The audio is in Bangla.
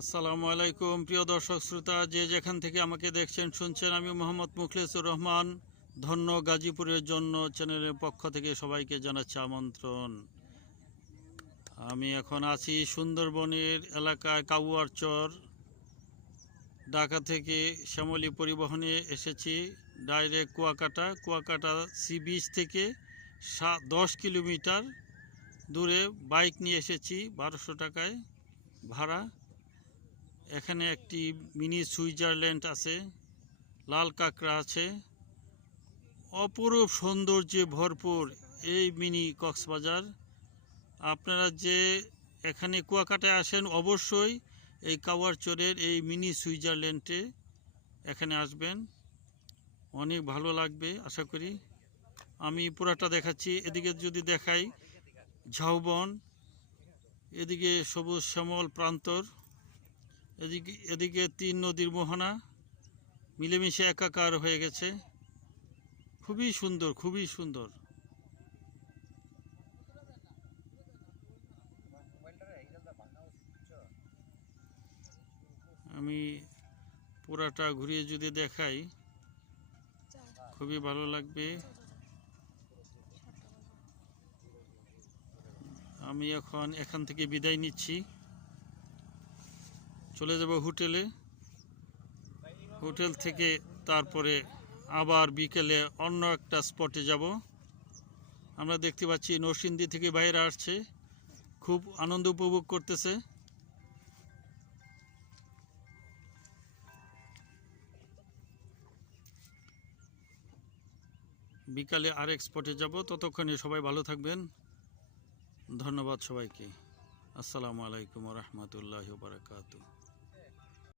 আসসালামু আলাইকুম প্রিয় দর্শক শ্রোতা, যে যেখান থেকে আমাকে দেখছেন শুনছেন, আমি মোহাম্মদ মুখলেসুর রহমান ধন্য গাজীপুরের জন্য চ্যানেলের পক্ষ থেকে সবাইকে জানাচ্ছি আমন্ত্রণ। আমি এখন আছি সুন্দরবনের এলাকায় কাউয়ারচর। ঢাকা থেকে শ্যামলী পরিবহনে এসেছি ডাইরেক্ট কুয়াকাটা সি বিচ থেকে 10 কিলোমিটার দূরে বাইক নিয়ে এসেছি 1200 টাকায় ভাড়া। এখানে একটি মিনি সুইজারল্যান্ড আছে, লাল কাঁকড়া আছে, অপরূপ সৌন্দর্যে ভরপুর এই মিনি কক্সবাজার। আপনারা যে এখানে কুয়াকাটায় আসেন অবশ্যই এই কাউয়ারচরের এই মিনি সুইজারল্যান্ডে এখানে আসবেন, অনেক ভালো লাগবে আশা করি। আমি পুরাটা দেখাচ্ছি। এদিকে যদি দেখাই ঝাউবন, এদিকে সবুজ শ্যামল প্রান্তর, এদিকে 3 নদীর মোহনা মিলেমিশে একাকার হয়ে গেছে। খুবই সুন্দর, খুবই সুন্দর। আমি পুরাটা ঘুরিয়ে যদি দেখাই খুবই ভালো লাগবে। আমি এখন এখান থেকে বিদায় নিচ্ছি, চলে যাব হোটেলে। হোটেল থেকে তারপরে আবার বিকেলে অন্য একটা স্পটে যাব। আমরা দেখতে পাচ্ছি নরসিংদী থেকে বাইরে আসছে, খুব আনন্দ উপভোগ করতেছে। বিকালে আরেক স্পটে যাব। ততক্ষণে সবাই ভালো থাকবেন। ধন্যবাদ সবাইকে। আসসালামু আলাইকুম ওয়া রাহমাতুল্লাহি ওয়া বারাকাতুহু।